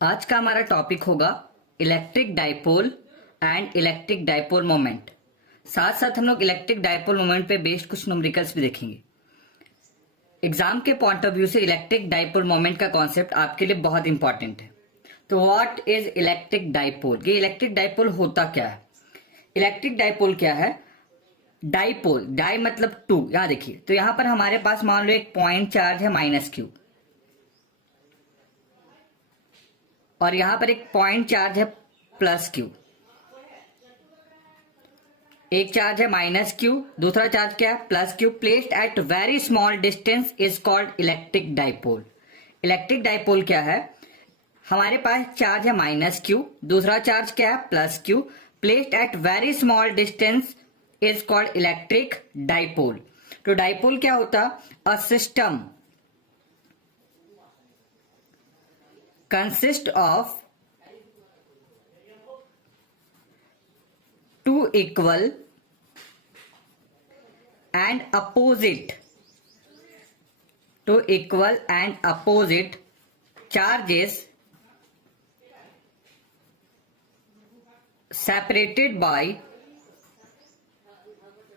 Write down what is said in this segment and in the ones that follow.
आज का हमारा टॉपिक होगा electric dipole and electric dipole moment. साथ साथ हम लोग इलेक्ट्रिक डाइपोल मोमेंट पे बेस्ड कुछ न्यूमेरिकल्स भी देखेंगे। एग्जाम के पॉइंट ऑफ व्यू से इलेक्ट्रिक डाइपोल मोमेंट का कॉन्सेप्ट आपके लिए बहुत इंपॉर्टेंट है। तो व्हाट इज इलेक्ट्रिक डाइपोल? ये इलेक्ट्रिक डाइपोल होता क्या है? इलेक्ट्रिक डाइपोल क्या है? डाइपोल, डाई मतलब टू। यहां देखिए, तो यहां पर हमारे पास मान लो एक पॉइंट चार्ज है -q और यहां पर एक पॉइंट चार्ज है +q। एक चार्ज है -q, दूसरा चार्ज क्या है? +q। Placed at very small distance is called electric dipole. Electric dipole क्या है? हमारे पास चार्ज है -q, दूसरा चार्ज क्या है? +q। Placed at very small distance is called electric dipole. तो डाइपोल क्या होता? A system consist of two equal and opposite charges separated by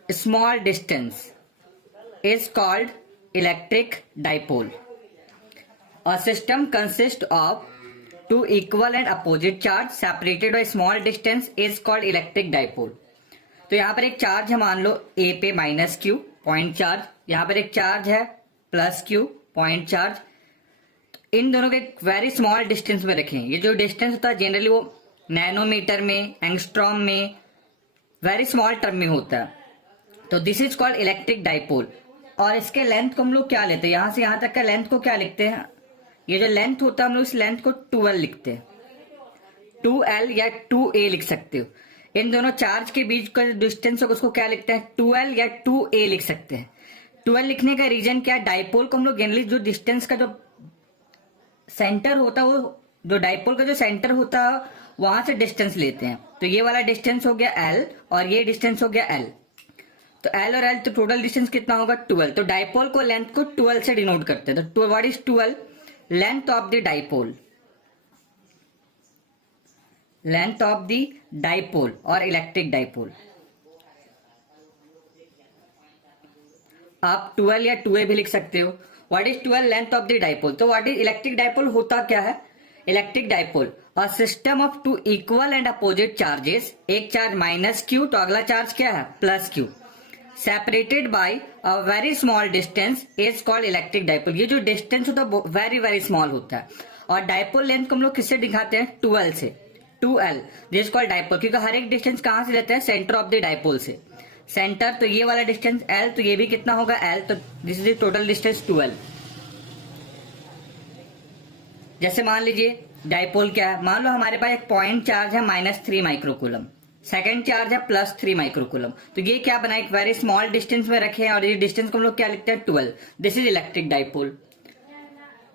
small distance is called electric dipole. A system consists of two equal and opposite charge separated by small distance is called electric dipole. तो यहाँ पर एक charge है, मान लो A पे -q point charge, यहाँ पर एक चार्ज है +q पॉइंट चार्ज। इन दोनों के वेरी स्मॉल डिस्टेंस में रखें। ये जो डिस्टेंस होता है जनरली वो नैनोमीटर में, एंगस्ट्रॉम में, वेरी स्मॉल टर्म में होता है। तो this is called electric dipole. और इसके लेंथ को हम लोग क्या लेते हैं? यहां से यहां तक का लेंथ को क्या लिखते हैं? ये जो लेंथ होता है हम लोग इस लेंथ को 2l लिखते हैं। 2l या 2a लिख सकते हो। इन दोनों चार्ज के बीच का जो डिस्टेंस होगा उसको क्या लिखते हैं? 2l या 2a लिख सकते हैं। 2l लिखने का रीजन क्या है? डाइपोल को हम लोग जनरली जो डिस्टेंस का जो सेंटर होता है, वो जो डाइपोल का जो सेंटर होता है वहां से डिस्टेंस लेते हैं। तो ये वाला डिस्टेंस हो गया l और ये डिस्टेंस हो गया l। तो l और l तो टोटल डिस्टेंस कितना होगा? 12। तो डाइपोल को लेंथ को 12 से डिनोट करते हैं। तो what is 12? Length of the dipole, length of the dipole और इलेक्ट्रिक डाइपोल। आप 12 या 2a भी लिख सकते हो। What is 12? Length of the dipole. तो व्हाट इज इलेक्ट्रिक डाइपोल? होता क्या है electric dipole? A system of two equal and opposite charges. एक चार्ज -q तो अगला चार्ज क्या है? +q। Separated by a very small distance is called electric dipole. ये जो डिस्टेंस होता है वेरी वेरी स्मॉल होता है। और डाइपोल लेंथ को हम लोग किससे दिखाते हैं? 2l से। 2l दिस कॉल्ड डाइपोल, क्योंकि हर एक डिस्टेंस कहां से लेते हैं? सेंटर ऑफ द डाइपोल से। सेंटर तो ये वाला डिस्टेंस l, तो ये भी कितना होगा? l। तो this is the total distance 2l। जैसे मान लीजिए डाइपोल क्या है, मान लो हमारे पास एक पॉइंट चार्ज है -3 माइक्रोकूलम, सेकेंड चार्ज है +3 माइक्रोकूलम। तो ये क्या बना? एक वेरी स्मॉल डिस्टेंस में रखे हैं और ये डिस्टेंस को हम लोग क्या लिखते हैं? 12। This is electric dipole.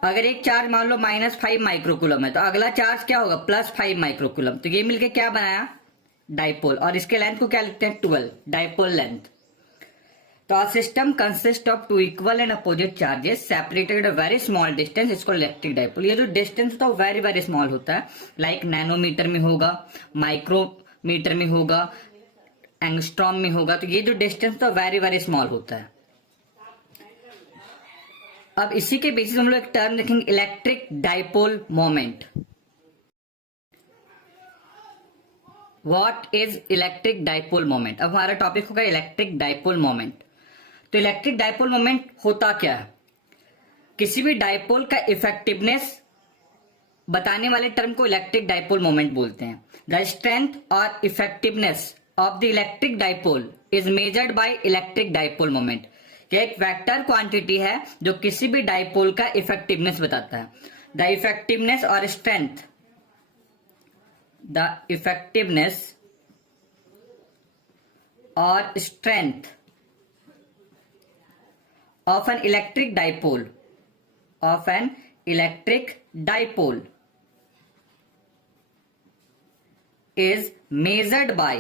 अगर एक चार्ज मान लो -5 माइक्रोकूलम है तो अगला चार्ज क्या होगा? +5 माइक्रोकूलम। तो ये मिलके क्या बनाया? डाइपोल। और इसके लेंथ को क्या लिखते हैं? 12, डाइपोल लेंथ। तो our system consists of two equal and opposite charges separated at a very small distance is called electric dipole। ये जो डिस्टेंस होता है वेरी वेरी स्मॉल होता है, लाइक नैनोमीटर में होगा, माइक्रोमीटर में होगा, एंगस्ट्रॉम में होगा। तो ये जो डिस्टेंस तो वेरी वेरी स्मॉल होता है। अब इसी के बेसिस हम लोग एक टर्म देखेंगे, electric dipole moment. What is electric dipole moment? अब हमारा टॉपिक होगा इलेक्ट्रिक डाइपोल मोमेंट। तो इलेक्ट्रिक डाइपोल मोमेंट होता क्या है? किसी भी डाइपोल का इफेक्टिवनेस बताने वाले टर्म को इलेक्ट्रिक डाइपोल मोमेंट बोलते हैं। द स्ट्रेंथ और effectiveness of the electric dipole is measured by electric dipole moment. यह एक वेक्टर क्वांटिटी है जो किसी भी डाइपोल का इफेक्टिवनेस बताता है। द इफेक्टिवनेस और स्ट्रेंथ, द इफेक्टिवनेस और strength of an electric dipole is measured by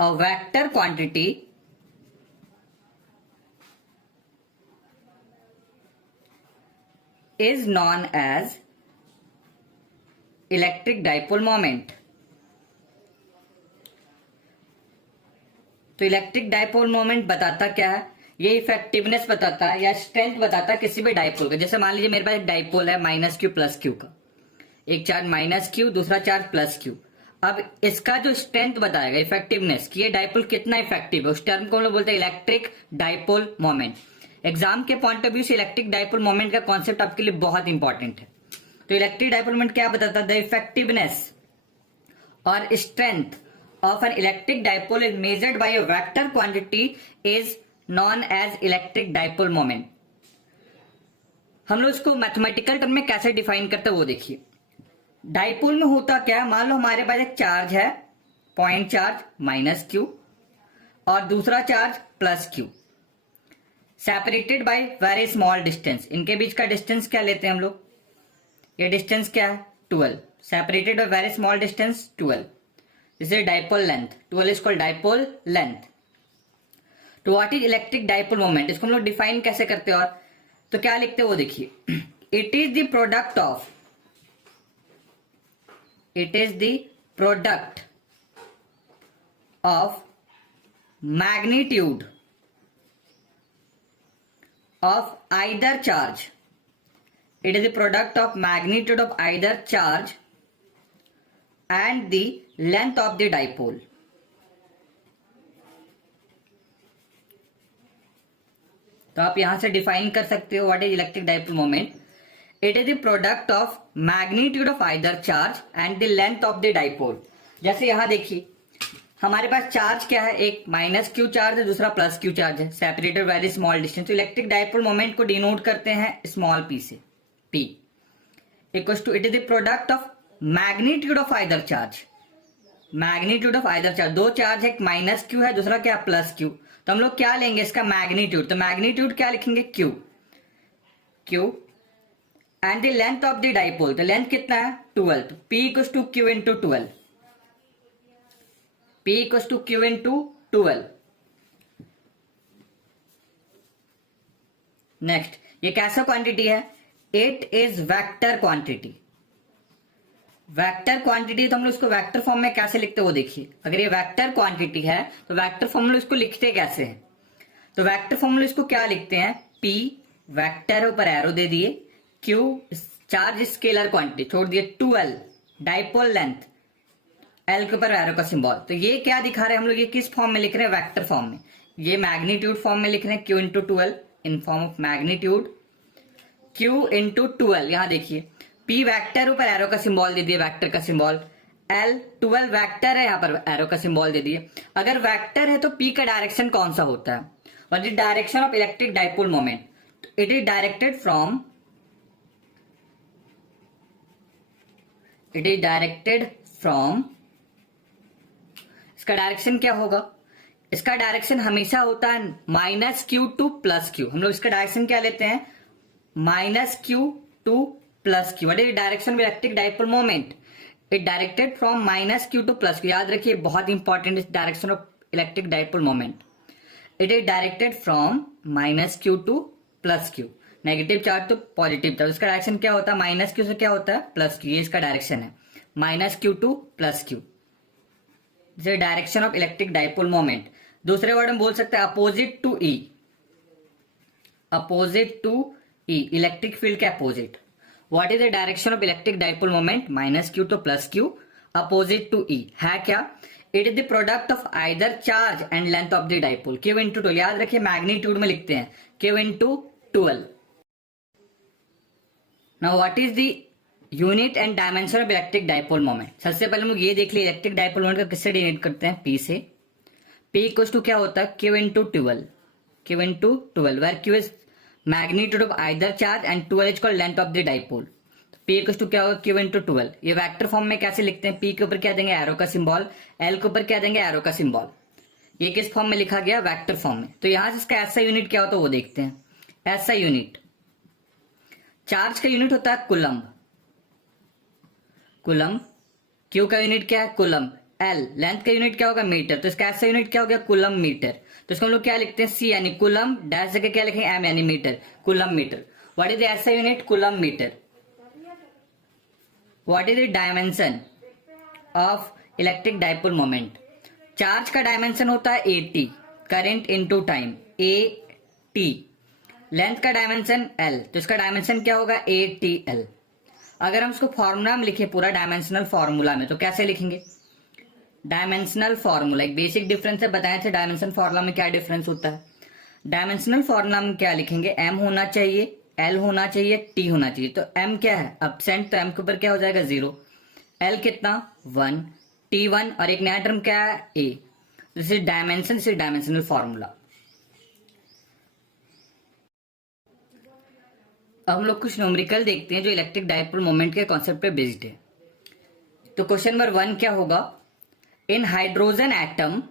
a vector quantity is known as electric dipole moment. तो इलेक्ट्रिक डाइपोल मोमेंट बताता क्या है? ये इफेक्टिवनेस बताता है या स्ट्रेंथ बताता है किसी भी डाइपोल का। जैसे मान लीजिए मेरे पास एक डाइपोल है माइनस क्यू प्लस क्यू का, एक चार्ज माइनस क्यू, दूसरा चार्ज प्लस क्यू। अब इसका जो स्ट्रेंथ बताएगा इफेक्टिवनेस कि ये डाइपोल कितना इफेक्टिव है, उस टर्म को हम लोग बोलते हैं इलेक्ट्रिक डाइपोल मोमेंट। एग्जाम के पॉइंट ऑफ व्यू से इलेक्ट्रिक डाइपोल मोमेंट का कॉन्सेप्ट आपके लिए बहुत इंपॉर्टेंट है। तो इलेक्ट्रिक डाइपोल मोमेंट क्या बताता है? द इफेक्टिवनेस और strength of an electric dipole is measured by a vector quantity is known as electric dipole moment। हम लोग इसको मैथमेटिकल टर्म में कैसे डिफाइन करते हैं वो देखिए। डाइपोल में होता क्या है, मान लो हमारे पास एक चार्ज है, पॉइंट चार्ज माइनस क्यू और दूसरा charge plus Q, separated by very small distance. इनके बीच का डिस्टेंस क्या लेते हैं हम लोग? ये डिस्टेंस क्या है? 12। Separated by very small distance 12। This is dipole length. 12 is called dipole length. तो what is electric dipole moment? इसको हम लोग डिफाइन कैसे करते हैं और तो क्या लिखते हैं वो देखिए। It is the product of magnitude of either charge. It is the product of magnitude of either charge and the length of the dipole। तो आप यहां से डिफाइन कर सकते हो what is electric dipole moment. It is the product of magnitude of either charge and the length of the dipole. जैसे यहां देखिए हमारे पास चार्ज क्या है, एक माइनस क्यू चार्ज है, दूसरा प्लस क्यू चार्ज है, सेपरेटेड वेरी स्मॉल डिस्टेंस। तो इलेक्ट्रिक डाइपोल मोमेंट को डिनोट करते हैं स्मॉल पी से। P equals to it is the product of magnitude of either charge. Magnitude of either charge, दो charge है, माइनस क्यू है, दूसरा क्या प्लस क्यू। तो हम लोग क्या लेंगे इसका मैग्नीट्यूड। तो मैग्नीट्यूड क्या लिखेंगे? Q. Q and the length of the dipole. तो लेंथ कितना है? 12। तो p equals to q into 12। P equals to q into 12। Next, ये कैसा क्वांटिटी है? It is vector quantity. Vector quantity तो हम लोग इसको वेक्टर फॉर्म में कैसे लिखते हैं वो देखिए। अगर ये वेक्टर क्वांटिटी है तो वेक्टर फॉर्म में इसको लिखते कैसे हैं? तो वेक्टर फॉर्म में इसको क्या लिखते हैं? पी वेक्टर ऊपर एरो दे दिए, क्यू चार्ज स्केलर क्वांटिटी छोड़ दिए, 12 डाइपोल लेंथ, एल के ऊपर एरो का सिंबल। तो ये क्या दिखा रहे हैं हम लोग? ये किस फॉर्म में लिख रहे हैं? वेक्टर फॉर्म में। ये मैग्नीट्यूड फॉर्म में लिख रहे हैं, Q into 12 in form of magnitude, Q into 12। यहां देखिए पी वेक्टर ऊपर एरो का सिंबल दे दिए, वेक्टर का सिंबल, एल 12 वेक्टर है, यहां पर एरो का सिंबल दे दिए। अगर वेक्टर है तो पी का डायरेक्शन कौन सा होता है? What is direction of electric dipole moment? It is directed from इसका डायरेक्शन क्या होगा? इसका डायरेक्शन हमेशा होता है minus q to plus Q. हम लोग इसका डायरेक्शन क्या लेते हैं? Minus q to plus Q. What is direction of electric dipole moment? It directed from minus q to plus Q. याद रखिए बहुत important is direction of electric dipole moment. It is directed from minus q to plus Q. Negative charge तो positive था, इसका direction क्या होता है? Minus Q से क्या होता है? Plus q. ये इसका डायरेक्शन है, minus q to plus q. Direction of electric dipole moment. दूसरे वर्ड में बोल सकते हैं opposite to E. Opposite to E, electric field के अपोजिट। What is the direction of electric dipole moment? Minus q to plus q, opposite to E. है क्या? It is the product of either charge and length of the dipole, q into 12। याद रखिए magnitude में लिखते हैं, Q into 12। Now what is the unit and dimension of electric dipole moment? सबसे पहले हम लोग ये देख लिए इलेक्ट्रिक डाइपोल मोमेंट को किससे डिनोट करते हैं? पी से। पी इक्वल्स टू क्या होता है? Q into 12। Q into 12 where q is magnitude of either charge and 12 is called length of the dipole. P equals to क्या होगा? Q into 12। ये वेक्टर फॉर्म में कैसे लिखते हैं? पी के ऊपर क्या देंगे? एरो का सिंबल, एल के ऊपर क्या देंगे? एरो का सिंबल। ये किस फॉर्म में लिखा गया? वेक्टर फॉर्म में। तो यहां से इसका ऐसा यूनिट क्या होता है वो देखते हैं। ऐसा यूनिट, चार्ज का यूनिट होता है कुलम्ब। कुलम्ब। क्यू का यूनिट क्या है? कुलम्ब। एल लेंथ का यूनिट क्या होगा? मीटर। तो इसका ऐसा यूनिट क्या हो गया? Coulomb metre. तो इसको हम लोग क्या लिखते हैं? सी यानी कुलम्ब, डैश जगह क्या लिखेंगे? एम यानी metre, coulomb metre. What is the SI unit? Coulomb metre. What is the dimension of electric dipole moment? Charge का डायमेंशन होता है AT, current into time, AT. Length का डायमेंशन L, तो इसका डायमेंशन क्या होगा? ATL. अगर हम उसको फॉर्मूला में लिखे पूरा डायमेंशनल फॉर्मूला में, तो कैसे लिखेंगे? डायमेंशनल फॉर्मूला, एक बेसिक डिफरेंस है, बताए थे डायमेंशन फॉर्मूला में क्या डिफरेंस होता है. डायमेंशनल फॉर्मूला में क्या लिखेंगे? M होना चाहिए, L होना चाहिए, T होना चाहिए. तो M क्या है? एब्सेंट, तो M के ऊपर क्या हो जाएगा? 0. L कितना? 1, T1, और एक नया टर्म क्या है? A. This is dimension, this is dimensional formula. अब हम लोग कुछ न्यूमेरिकल देखते हैं जो इलेक्ट्रिक डाइपोल मोमेंट के कॉन्सेप्ट पे बेस्ड है. तो क्वेश्चन नंबर 1 क्या होगा? In hydrogen atom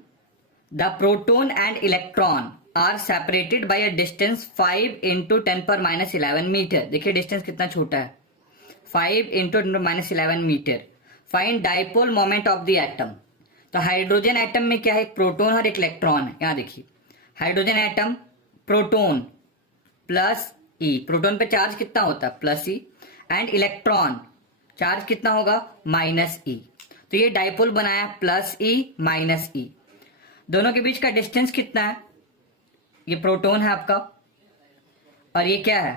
the proton and electron are separated by a distance 5 into 10⁻11 metre. देखिए डिस्टेंस कितना छोटा है, 5 into 10⁻11 metre. Find dipole moment of the atom. तो हाइड्रोजन एटम में क्या है? एक प्रोटोन और एक इलेक्ट्रॉन है. यहां देखिए hydrogen atom, proton plus E. Proton पे चार्ज कितना होता है? Plus E. And electron charge कितना होगा? Minus E. तो ये डाइपोल बनाया, प्लस E माइनस E. दोनों के बीच का डिस्टेंस कितना है? ये प्रोटोन है आपका, और ये क्या है?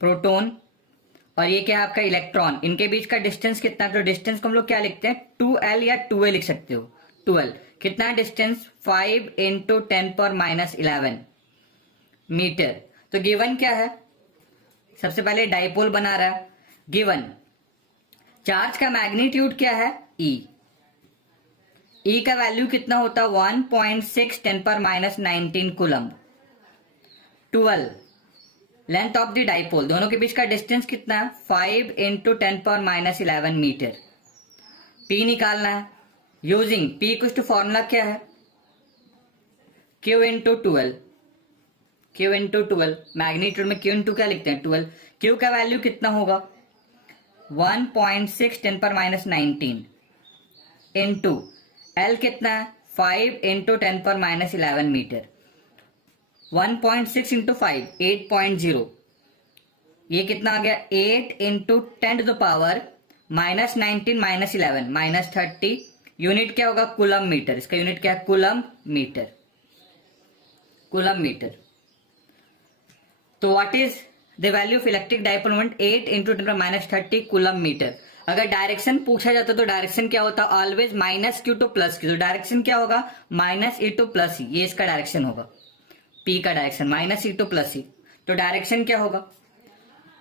प्रोटोन, और ये क्या है आपका? इलेक्ट्रॉन. इनके बीच का डिस्टेंस कितना है? तो डिस्टेंस को हम लोग क्या लिखते हैं? 2L या 2A लिख सकते हो. 2L कितना डिस्टेंस? 5 into 10⁻11 metre. तो गिवन क्या है? सबसे पहले डाइपोल बना रहा है. गिवन चार्ज का मैग्नीट्यूड क्या है? E. E का वैल्यू कितना होता है? 1.6 10⁻19 coulomb. 12 length of the dipole, दोनों के बीच का डिस्टेंस कितना है? 5 इंटू 10⁻11 मीटर. P निकालना है. Using P equal to formula क्या है? Q into 12. Q into 12, magnitude में Q इंटू क्या लिखते हैं? 12. Q का वैल्यू कितना होगा? 1.6 10⁻19 इंटू L कितना है? 5 इंटू 10⁻11 मीटर. 1.6 इंटू 5, 8.0. ये कितना आ गया? 8 into 10 to the power -19 -11 -30. Unit क्या होगा? Coulomb metre. इसका यूनिट क्या है? Coulomb metre. Coulomb metre. तो what is the value of electric dipole moment? 8 into 10⁻30 coulomb metre. अगर डायरेक्शन पूछा जाता तो डायरेक्शन क्या होता? Always -Q to +Q. तो डायरेक्शन क्या होगा? -E to +E. ये इसका डायरेक्शन होगा. P का डायरेक्शन -E टू +E. तो डायरेक्शन क्या होगा?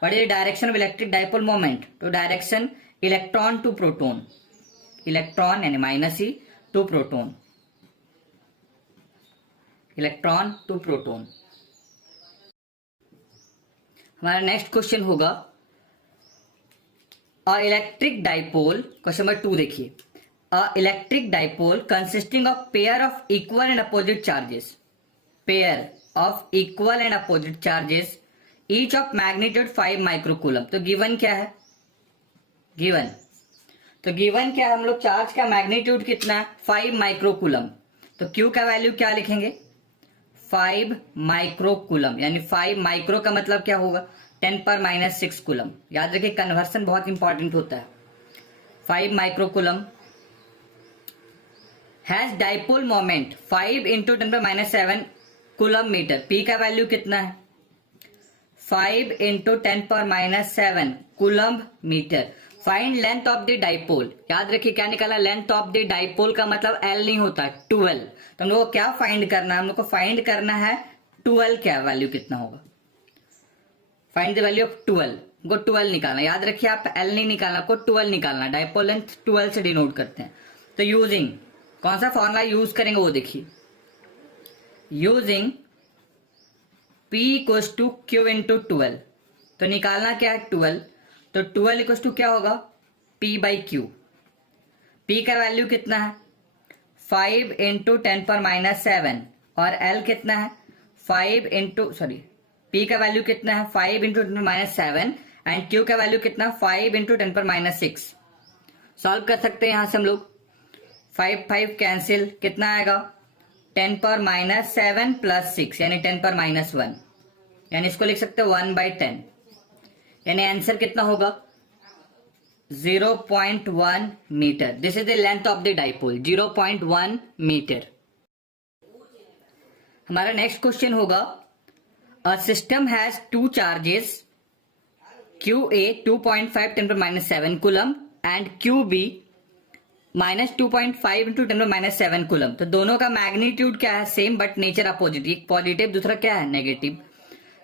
What is direction of electric dipole moment? तो direction electron to proton. Electron यानी -E to proton. Electron to proton. हमारा नेक्स्ट क्वेश्चन होगा a electric dipole. Question number 2 देखिए. A electric dipole consisting of pair of equal and opposite charges. Pair of equal and opposite charges each of magnitude 5 microcoulomb. तो given क्या है? Given तो given क्या है? हम लोग चार्ज का मैग्नीट्यूड कितना है? 5 माइक्रोकूलम. तो Q का वैल्यू क्या लिखेंगे? 5 माइक्रोकूलम. यानी 5 माइक्रो का मतलब क्या होगा? 10⁻6 कूलम. याद रखिए कन्वर्सन बहुत इंपॉर्टेंट होता है. 5 microcoulomb has dipole moment 5 into 10⁻7 coulomb metre. P का वैल्यू कितना है? 5 into 10⁻7 coulomb metre. Find length of the dipole. याद रखिए क्या निकाला? लेंथ ऑफ द डाइपोल का मतलब L नहीं होता, 12. तो हम लोग को क्या फाइंड करना है? हम लोग को फाइंड करना है 12 क्या वैल्यू कितना होगा? Find the value of 12. को 12 निकालना. याद रखिए आप L नहीं निकालना, आपको 12 निकालना. डाइपोल लेंथ 12 से डिनोट करते हैं. तो यूजिंग कौन सा फॉर्मूला यूज करेंगे वो देखिए. Using P equals to Q into 12. तो निकालना क्या है? 12. तो 12 इक्वल्स टू क्या होगा? P by Q. P का वैल्यू कितना है? 5 इंटू 10⁻7. और L कितना है? 5 इंटू P का वैल्यू कितना है? 5 इंटू 10⁻7. एंड Q का वैल्यू कितना? 5 इंटू 10⁻6. सॉल्व कर सकते हैं यहां से हम लोग. 5 कैंसिल. कितना आएगा? 10⁻7 + 6 यानी 10⁻1. यानी इसको लिख सकते हैं 1/10. यानी आंसर कितना होगा 0.1 metre. This is the length of the dipole 0.1 metre. हमारा नेक्स्ट क्वेश्चन होगा a system has two charges QA 2.5 10⁻⁷ coulomb and QB -2.5 × 10⁻⁷ coulomb. तो दोनों का मैग्नीट्यूड क्या है सेम बट नेचर अपोजिट, एक पॉजिटिव दूसरा क्या है negative.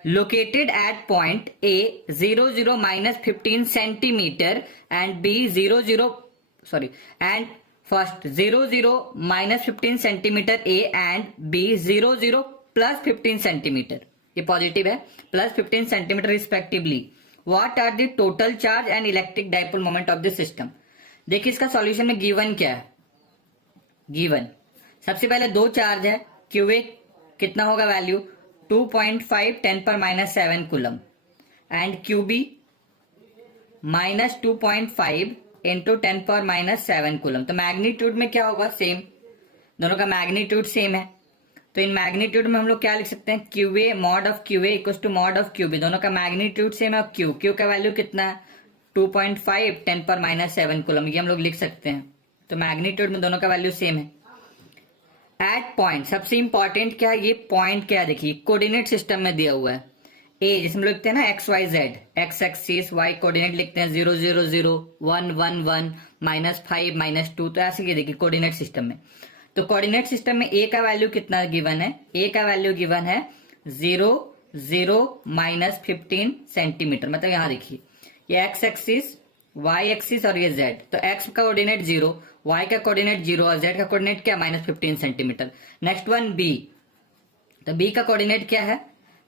Located at point A 0 0 -15 centimetre and B 0 0 and first 0 0 -15 centimetre A and B 0 0 +15 centimetre, ये पॉजिटिव है, +15 centimetre respectively. What are the total charge and electric dipole moment of the system. देखिए इसका solution में given क्या है, given सबसे पहले दो चार्ज है, QA कितना होगा value 2.5 10⁻⁷ coulomb and QB -2.5 × 10⁻⁷ coulomb. तो मैग्नीट्यूड में क्या होगा सेम, दोनों का मैग्नीट्यूड सेम है, तो इन मैग्नीट्यूड में हम लोग क्या लिख सकते हैं QA mod of QA equal to mod of QB, दोनों का मैग्नीट्यूड सेम है। और Q का वैल्यू कितना है 2.5 10⁻⁷ कूलम, ये हम लोग लिख सकते हैं, तो मैग्नीट्यूड में दोनों का वैल्यू सेम है। एट पॉइंट सबसे इंपॉर्टेंट क्या है, ये पॉइंट क्या है देखिए कोऑर्डिनेट सिस्टम में दिया हुआ है ए, जिसमें हम लोग लिखते हैं ना XYZ, x axis, y coordinate लिखते हैं 0 0 0 1 1 1 -5 -2, तो ऐसे ये देखिए कोऑर्डिनेट सिस्टम में। तो कोऑर्डिनेट सिस्टम में ए का वैल्यू कितना गिवन है, ए का वैल्यू गिवन है 0 0 -15 सेंटीमीटर, मतलब यहां देखिए ये एक्स एक्सिस, वाई एक्सिस और ये जेड, तो एक्स का कोऑर्डिनेट 0, वाई का कोऑर्डिनेट 0 और जेड का कोऑर्डिनेट क्या -15 सेंटीमीटर। नेक्स्ट वन बी, तो बी का कोऑर्डिनेट क्या है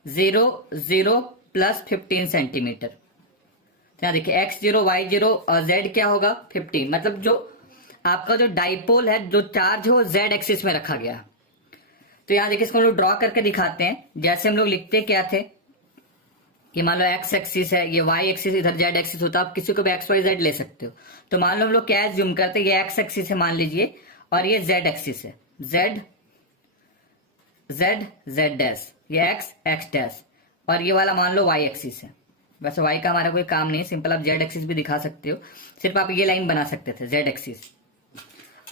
0 0 +15 सेंटीमीटर। तो यहां देखिए x0 y0 और z क्या होगा 15, मतलब जो आपका जो डाइपोल है, जो चार्ज है वो z एक्सिस में रखा गया। तो यहां देखिए इसको हम लोग ड्रॉ करके दिखाते हैं, जैसे हम लोग लिखते क्या थे कि मान लो x एक्सिस है, ये y एक्सिस, इधर z एक्सिस होता है, आप किसी को भी x y z ले सकते हो। तो मान लो हम लोग क्या एज्यूम करते हैं, ये x एक्सिस है मान लीजिए और ये z एक्सिस है, z डैश, ये x डैश, और ये वाला मान लो y एक्सिस है। वैसे y का हमारा कोई काम नहीं, सिंपल आप z एक्सिस भी दिखा सकते हो, सिर्फ आप ये लाइन बना सकते थे z एक्सिस,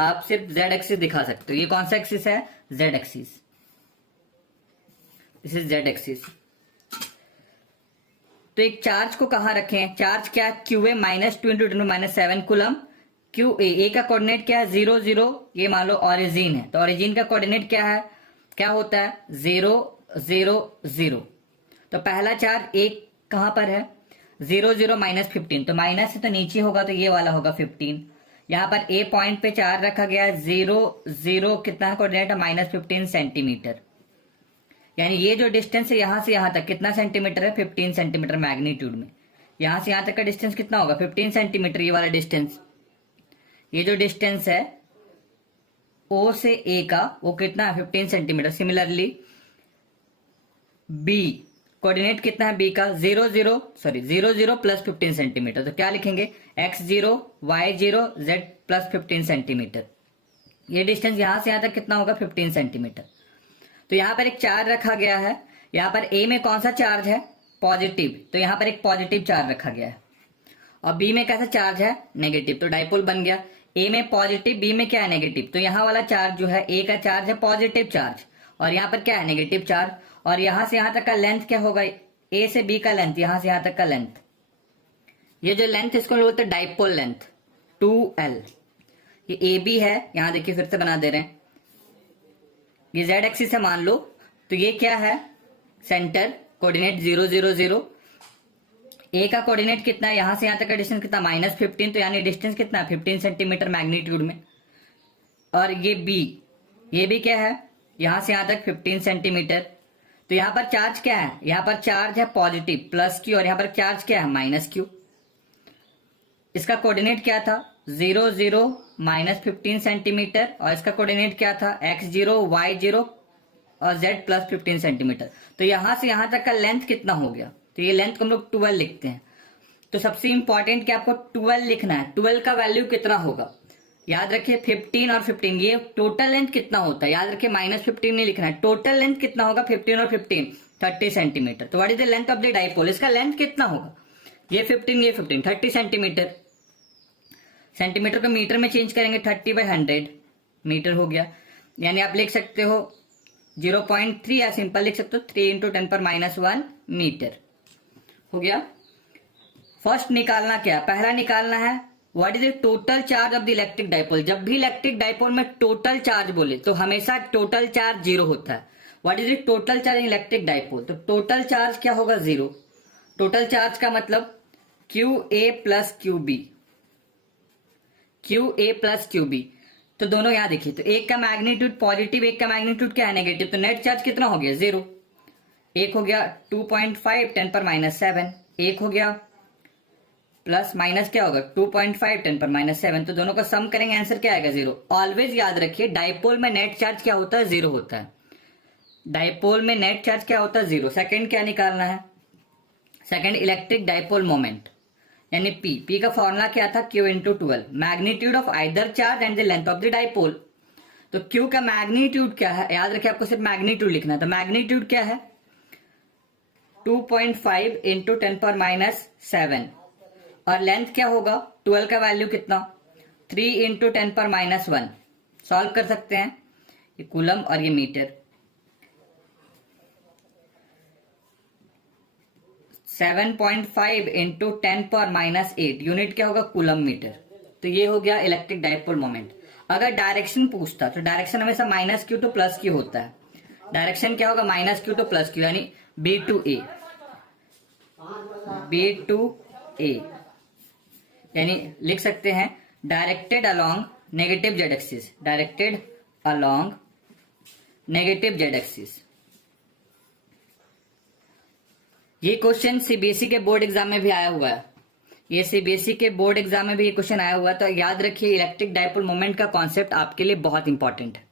आप सिर्फ z एक्सिस दिखा सकते हो। ये कौन सा एक्सिस है z axis, this is z axis. तो एक चार्ज को कहां रखें, चार्ज क्या है QA -2 × 10⁻⁷ कूलम। QA का कोऑर्डिनेट क्या है 0 0, ये मान लो ओरिजिन है, तो ओरिजिन का कोऑर्डिनेट क्या है, क्या होता है 0 0 0। तो पहला चार्ज एक कहां पर है 0 0 -15, तो माइनस से तो नीचे होगा, तो ये वाला होगा 15। यहां पर ए पॉइंट पे चार्ज रखा गया है 0 0, कितना कोऑर्डिनेट है -15 सेंटीमीटर, यानी ये जो डिस्टेंस है यहां से यहां तक कितना सेंटीमीटर है 15 सेंटीमीटर मैग्नीट्यूड में। यहां से यहां तक का डिस्टेंस कितना होगा 15 सेंटीमीटर, ये वाला डिस्टेंस, ये जो डिस्टेंस है O से A का वो कितना है 15 सेंटीमीटर। सिमिलरली B कोऑर्डिनेट कितना है B का 0 0 +15 सेंटीमीटर, तो क्या लिखेंगे x0 y0 z +15 सेंटीमीटर। ये डिस्टेंस यहां से यहां तक कितना होगा 15 सेंटीमीटर। तो यहां पर एक चार्ज रखा गया है, यहां पर A में कौन सा चार्ज है पॉजिटिव, तो यहां पर एक पॉजिटिव चार्ज रखा गया है, और B में कैसा चार्ज है नेगेटिव, तो डाइपोल बन गया। A में पॉजिटिव, B में क्या है नेगेटिव, तो यहाँ वाला चार्ज जो है A का चार्ज है पॉजिटिव चार्ज, और यहाँ पर क्या है नेगेटिव चार्ज, और यहां से यहां तक का लेंथ क्या होगा A से B का लेंथ, यहां से यहां तक का लेंथ, ये जो लेंथ इसको बोलते हैं डाइपोल लेंथ 2L। ये AB है, यहां देखिए फिर से बना दे रहे हैं, ये Z एक्सिस है मान लो, तो ये क्या है सेंटर कोऑर्डिनेट 0 0 0। ए का कोऑर्डिनेट कितना है, यहां से यहां तक का डिस्टेंस कितना -15, तो यानी डिस्टेंस कितना है 15 सेंटीमीटर मैग्नीट्यूड में। और ये बी, ये भी क्या है यहां से यहां तक 15 सेंटीमीटर। तो यहां पर चार्ज क्या है, यहां पर चार्ज है पॉजिटिव +Q, और यहां पर चार्ज क्या है -Q। इसका कोऑर्डिनेट क्या था 0 0 -15 सेंटीमीटर, और इसका कोऑर्डिनेट क्या था x0 y0 और z +15 सेंटीमीटर। तो यहां से यहां तक का लेंथ कितना हो गया, तो ये लेंथ को हम लोग 12 लिखते हैं। तो सबसे इंपॉर्टेंट क्या आपको 12 लिखना है, 12 का वैल्यू कितना होगा याद रखिए 15 और 15, ये टोटल लेंथ कितना होता है याद रखिए -15 नहीं लिखना है, टोटल लेंथ कितना होगा 15 और 15 30 सेंटीमीटर। तो what is the length of the dipole, इसका लेंथ कितना होगा ये 15 ये 15 30 सेंटीमीटर। सेंटीमीटर को मीटर में चेंज करेंगे 30/100 मीटर हो गया। यानी आप लिख सकते हो 0.3 या सिंपल लिख सकते हो 3 × 10⁻1 मीटर हो गया। फर्स्ट निकालना क्या, पहला निकालना है what is the total charge of the electric dipole. जब भी इलेक्ट्रिक डाइपोल में टोटल चार्ज बोले तो हमेशा टोटल चार्ज 0 होता है। What is the total charge in electric dipole, तो टोटल चार्ज क्या होगा 0। टोटल चार्ज का मतलब QA plus QB, QA plus QB। तो दोनों यहां देखिए, तो एक का मैग्नीट्यूड पॉजिटिव, एक का मैग्नीट्यूड क्या है नेगेटिव, तो नेट चार्ज कितना हो गया 0। एक हो गया 2.5 10⁻7, एक हो गया प्लस माइनस क्या होगा 2.5 10⁻7, तो दोनों का सम करेंगे आंसर क्या आएगा 0। ऑलवेज याद रखिए डाइपोल में नेट चार्ज क्या होता है 0 होता है। डाइपोल में नेट चार्ज क्या होता है 0। सेकंड क्या निकालना है, सेकंड इलेक्ट्रिक डाइपोल मोमेंट यानी P का फॉर्मूला क्या था Q × 12 magnitude of either charge and the length of the dipole. तो Q का मैग्नीट्यूड क्या है, याद रखिए आपको सिर्फ मैग्नीट्यूड लिखना है। तो मैग्नीट्यूड क्या है 2.5 × 10⁻7 और लेंथ क्या होगा 12 का वैल्यू कितना 3 × 10⁻1। सॉल्व कर सकते हैं, ये कूलम और ये मीटर। 7.5 × 10⁻8 यूनिट क्या होगा कूलम मीटर। तो ये हो गया इलेक्ट्रिक डाइपोल मोमेंट। अगर डायरेक्शन पूछता तो डायरेक्शन हमेशा -Q to +Q होता है। डायरेक्शन क्या होगा -Q to +Q यानी B to A यानी लिख सकते हैं directed along negative Z axis, directed along negative Z axis. ये क्वेश्चन सीबीएसई के बोर्ड एग्जाम में भी आया हुआ है। ये सीबीएसई के बोर्ड एग्जाम में भी ये क्वेश्चन आया हुआ है। तो याद रखिए इलेक्ट्रिक डाइपोल मोमेंट का कॉन्सेप्ट आपके लिए बहुत इंपॉर्टेंट है।